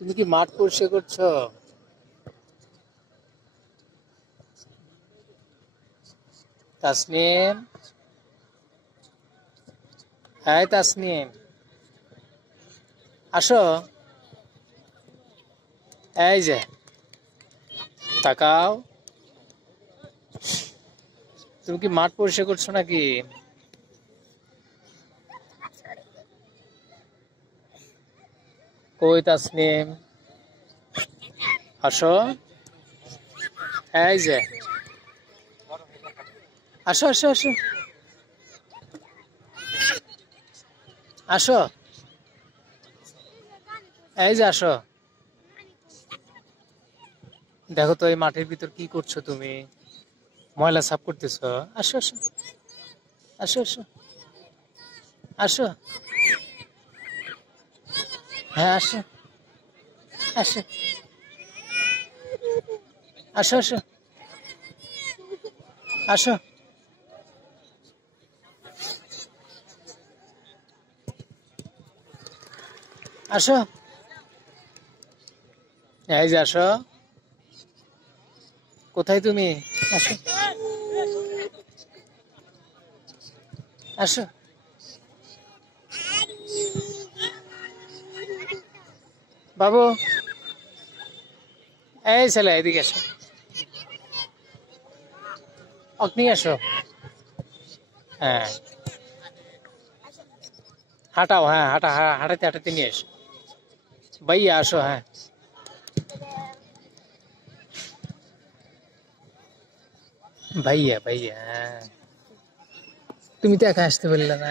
তুমি কি মাঠ পরিষ্কার করছো? তাসনিম, হ্যাঁ তাসনিম, আসো। এই যে তাকাও, তুমি কি মাঠ পরিষ্কার করছো নাকি? কই তাসনিম, আসো। এই যে আসো আসো আসো আসো, এই যে আসো। দেখো তো এই মাঠের ভিতর কি করছো তুমি? ময়লা সাফ করতেছো? আসো আসো আসো আসো আসো, হ্যাঁ আসো আসো আসো আসো আসো আসো, এই যে আসো। কোথায় তুমি? আসো আসো, বাবু, এই ছেলে এদিকে আসো, আপনি আসো। হ্যাঁ হাঁটাও, হ্যাঁ হাঁটা, হ্যাঁ হাঁটাতে হাঁটাতে নিয়ে এসো। ভাইয়া আসো, হ্যাঁ ভাইয়া ভাইয়া, হ্যাঁ তুমি তো একা আসতে পারলে না।